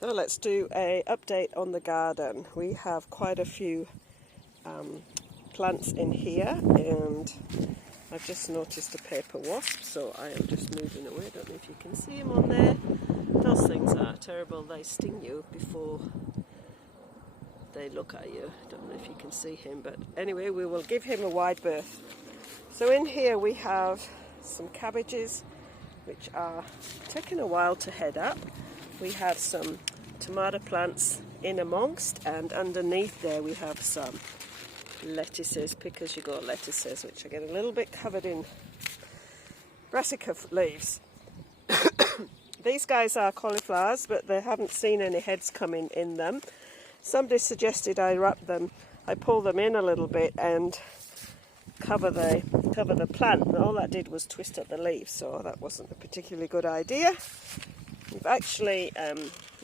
So let's do an update on the garden. We have quite a few plants in here, and I've just noticed a paper wasp, so I am just moving away. I don't know if you can see him on there. Those things are terrible. They sting you before they look at you. I don't know if you can see him, but anyway, we will give him a wide berth. So in here we have some cabbages, which are taking a while to head up. We have some tomato plants in amongst, and underneath there we have some lettuces, pick as you go lettuces, which are getting a little bit covered in brassica leaves. These guys are cauliflowers, but they haven't seen any heads coming in them. Somebody suggested I pull them in a little bit and cover the plant, and all that did was twist up the leaves, so that wasn't a particularly good idea. We've actually,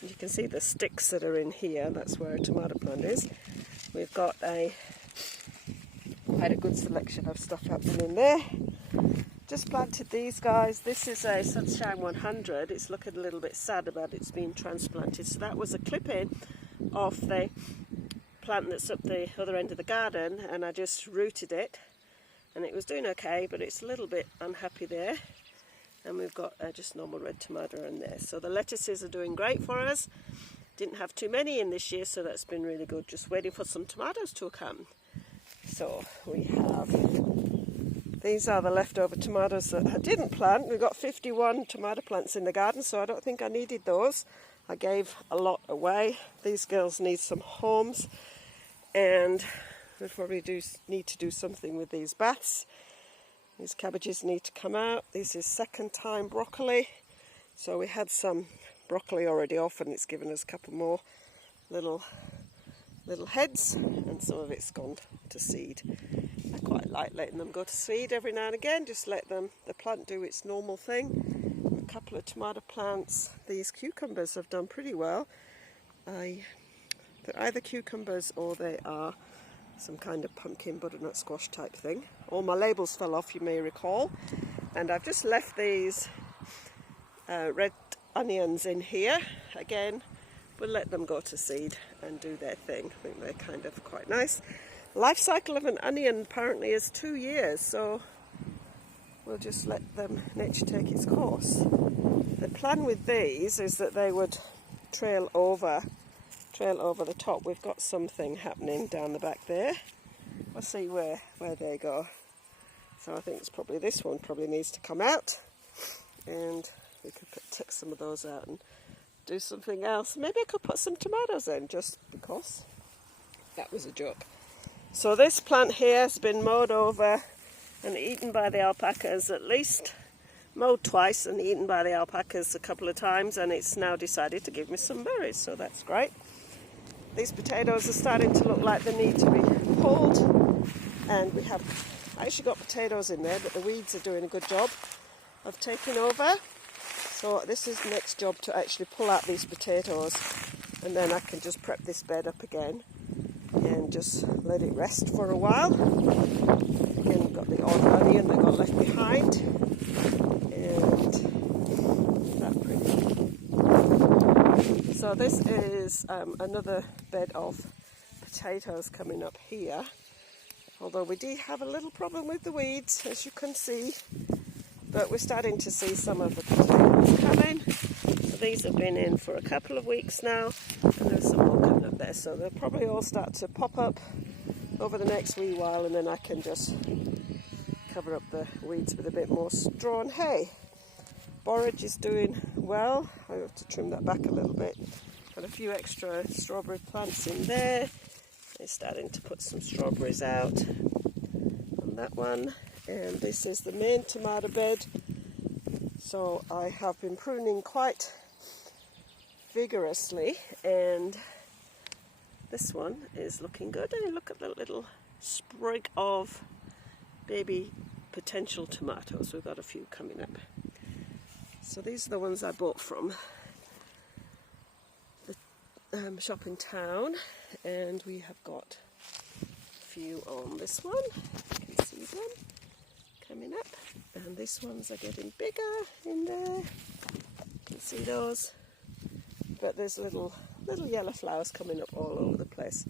you can see the sticks that are in here, that's where a tomato plant is. We've got quite a good selection of stuff happening in there. Just planted these guys. This is a Sunshine 100. It's looking a little bit sad about it's being transplanted. So that was a clipping off the plant that's up the other end of the garden, and I just rooted it, and it was doing okay, but it's a little bit unhappy there. And we've got just normal red tomato in there. So the lettuces are doing great for us. Didn't have too many in this year, so that's been really good. Just waiting for some tomatoes to come. So we have, these are the leftover tomatoes that I didn't plant. We've got 51 tomato plants in the garden, so I don't think I needed those. I gave a lot away. These girls need some homes, and we probably need to do something with these baths. These cabbages need to come out. This is second time broccoli. So we had some broccoli already off, and it's given us a couple more little heads, and some of it's gone to seed. I quite like letting them go to seed every now and again, just let the plant do its normal thing. A couple of tomato plants. These cucumbers have done pretty well. They're either cucumbers or they are some kind of pumpkin butternut squash type thing. All my labels fell off, you may recall, and I've just left these red onions in here. Again, we'll let them go to seed and do their thing. I think they're kind of quite nice. Life cycle of an onion apparently is 2 years, so we'll just let nature take its course. The plan with these is that they would trail over the top. We've got something happening down the back there. We'll see where they go. So I think it's probably this one probably needs to come out, and we could take some of those out and do something else. Maybe I could put some tomatoes in, just because. That was a joke. So this plant here has been mowed over and eaten by the alpacas, at least mowed twice and eaten by the alpacas a couple of times, and it's now decided to give me some berries, so that's great. These potatoes are starting to look like they need to be pulled, and we have actually got potatoes in there, but the weeds are doing a good job of taking over. So this is the next job, to actually pull out these potatoes, and then I can just prep this bed up again and just let it rest for a while. Again, we've got the odd onion that got left behind, and that's pretty. So this is another bed of potatoes coming up here, although we do have a little problem with the weeds, as you can see, but we're starting to see some of the potatoes coming. So these have been in for a couple of weeks now, and there's some more coming up there, so they'll probably all start to pop up over the next wee while, and then I can just cover up the weeds with a bit more straw and hay. Borage is doing well. I have to trim that back a little bit. Got a few extra strawberry plants in there. They're starting to put some strawberries out on that one. And this is the main tomato bed. So I have been pruning quite vigorously, and this one is looking good. And look at the little sprig of baby potential tomatoes. We've got a few coming up. So these are the ones I bought from the shop in town, and we have got a few on this one. You can see them coming up, and these ones are getting bigger in there. You can see those. but there's little yellow flowers coming up all over the place.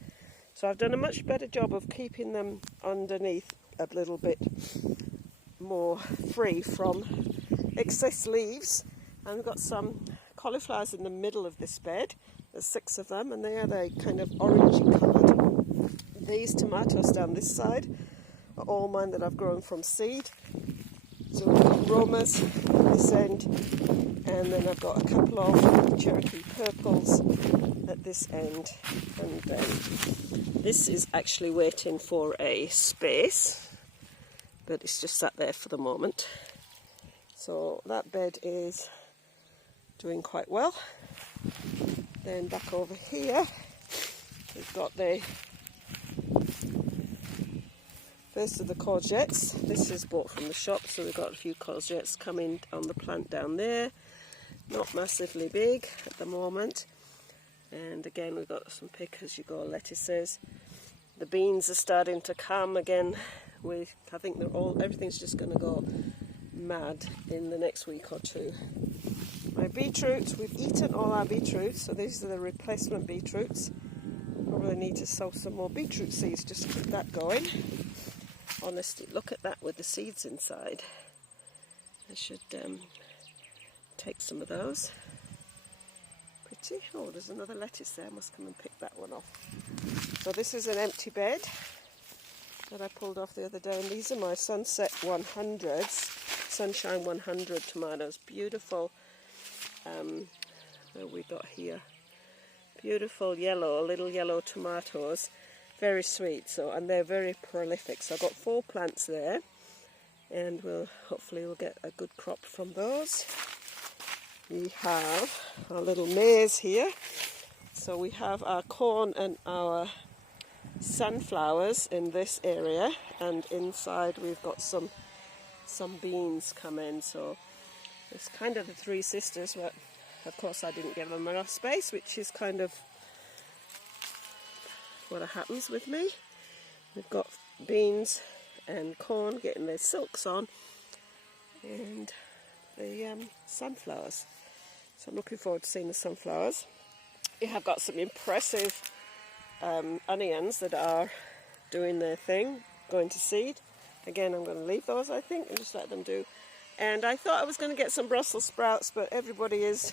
So I've done a much better job of keeping them underneath a little bit more free from excess leaves. And I've got some cauliflowers in the middle of this bed. There's 6 of them, and they are kind of orangey coloured. These tomatoes down this side are all mine that I've grown from seed. So we've got Romas at this end, and then I've got a couple of Cherokee purples at this end, and then this is actually waiting for a space, but it's just sat there for the moment. So that bed is doing quite well. Then back over here we've got the first of the courgettes. This is bought from the shop, so we've got a few courgettes coming on the plant down there. Not massively big at the moment. And again, we've got some pick-as-you-go lettuces. The beans are starting to come again. I think everything's just going to go mad in the next week or two. My beetroot, we've eaten all our beetroot, so these are the replacement beetroots. Probably need to sow some more beetroot seeds just to keep that going. Honestly, look at that with the seeds inside. I should take some of those. Pretty. Oh, there's another lettuce there. I must come and pick that one off. So this is an empty bed that I pulled off the other day, and these are my Sunset 100s, Sunshine 100 tomatoes. Beautiful. What we got here? Beautiful yellow, little yellow tomatoes. Very sweet. And they're very prolific. So I've got 4 plants there, and hopefully we'll get a good crop from those. We have our little maze here. So we have our corn and our sunflowers in this area, and inside we've got some beans come in. So it's kind of the 3 sisters, but of course I didn't give them enough space, which is kind of what happens with me. We've got beans and corn getting their silks on, and the sunflowers. So I'm looking forward to seeing the sunflowers. We have got some impressive onions that are doing their thing, going to seed. Again, I'm going to leave those, I think, and just let them do. And I thought I was going to get some Brussels sprouts, but everybody is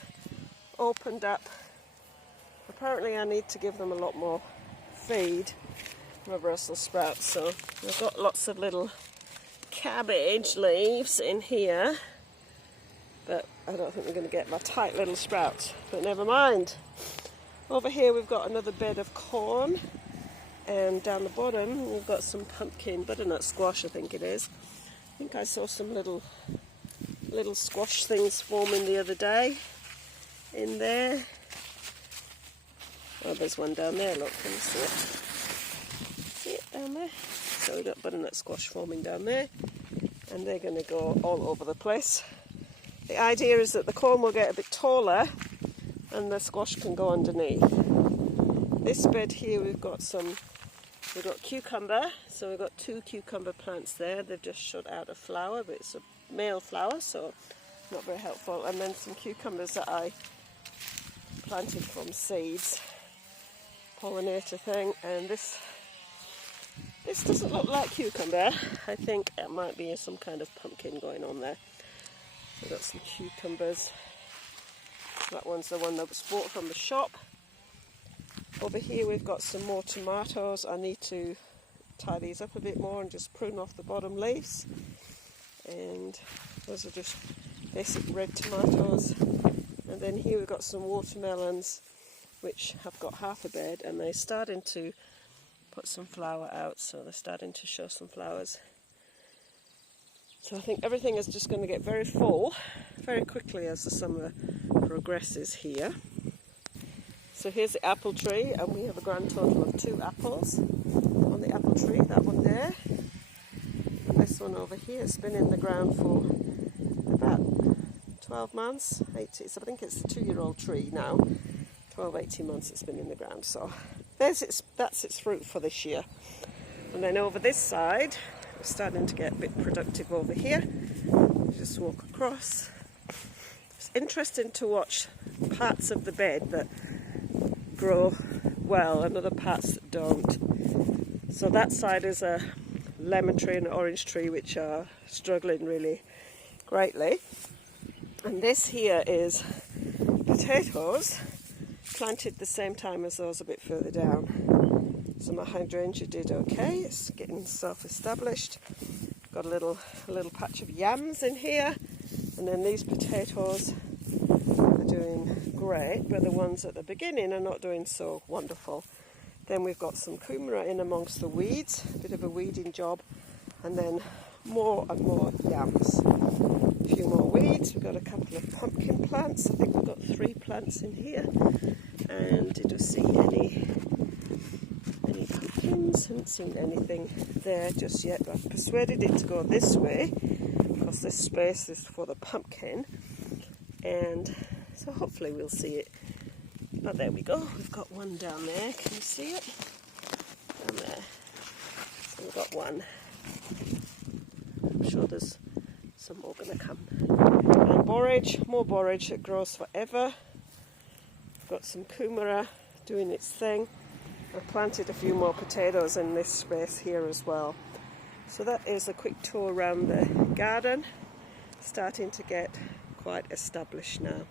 opened up. Apparently I need to give them a lot more feed for my Brussels sprouts. So I've got lots of little cabbage leaves in here, but I don't think we're going to get my tight little sprouts, but never mind. Over here we've got another bed of corn, and down the bottom we've got some pumpkin butternut squash, I think it is. I think I saw some little squash things forming the other day in there. Oh, there's one down there, look, can you see it? See it down there? So we've got butternut squash forming down there, and they're going to go all over the place. The idea is that the corn will get a bit taller and the squash can go underneath. This bed here we've got cucumber, so we've got 2 cucumber plants there. They've just shot out a flower, but it's a male flower, so not very helpful. And then some cucumbers that I planted from seeds, pollinator thing. And this doesn't look like cucumber. I think it might be some kind of pumpkin going on there. So we've got some cucumbers. That one's the one that was bought from the shop. Over here we've got some more tomatoes. I need to tie these up a bit more and just prune off the bottom leaves. And those are just basic red tomatoes. And then here we've got some watermelons, which have got half a bed, and they're starting to put some flower out, so they're starting to show some flowers. So I think everything is just going to get very full very quickly as the summer progresses here. So here's the apple tree, and we have a grand total of 2 apples on the apple tree, that one there. And this one over here has been in the ground for about 12 months, 18, so I think it's a 2-year-old tree now. 12, 18 months it's been in the ground, so that's its fruit for this year. And then over this side, we're starting to get a bit productive over here. Just walk across. It's interesting to watch parts of the bed that grow well and other parts that don't. So that side is a lemon tree and an orange tree which are struggling really greatly. And this here is potatoes planted the same time as those a bit further down. So my hydrangea did okay, it's getting self-established. Got a little patch of yams in here, and then these potatoes are doing great, but the ones at the beginning are not doing so wonderful. Then we've got some kumara in amongst the weeds, a bit of a weeding job, and then more and more yams. A few more weeds. We've got a couple of pumpkin plants. I think we've got 3 plants in here. And did I see any pumpkins? Haven't seen anything there just yet. I've persuaded it to go this way because this space is for the pumpkin. And so hopefully we'll see it. Oh, there we go. We've got one down there. Can you see it? Down there. So we've got one. I'm sure there's some more going to come. And borage, more borage that grows forever. I've got some kumara doing its thing. I've planted a few more potatoes in this space here as well. So that is a quick tour around the garden. Starting to get quite established now.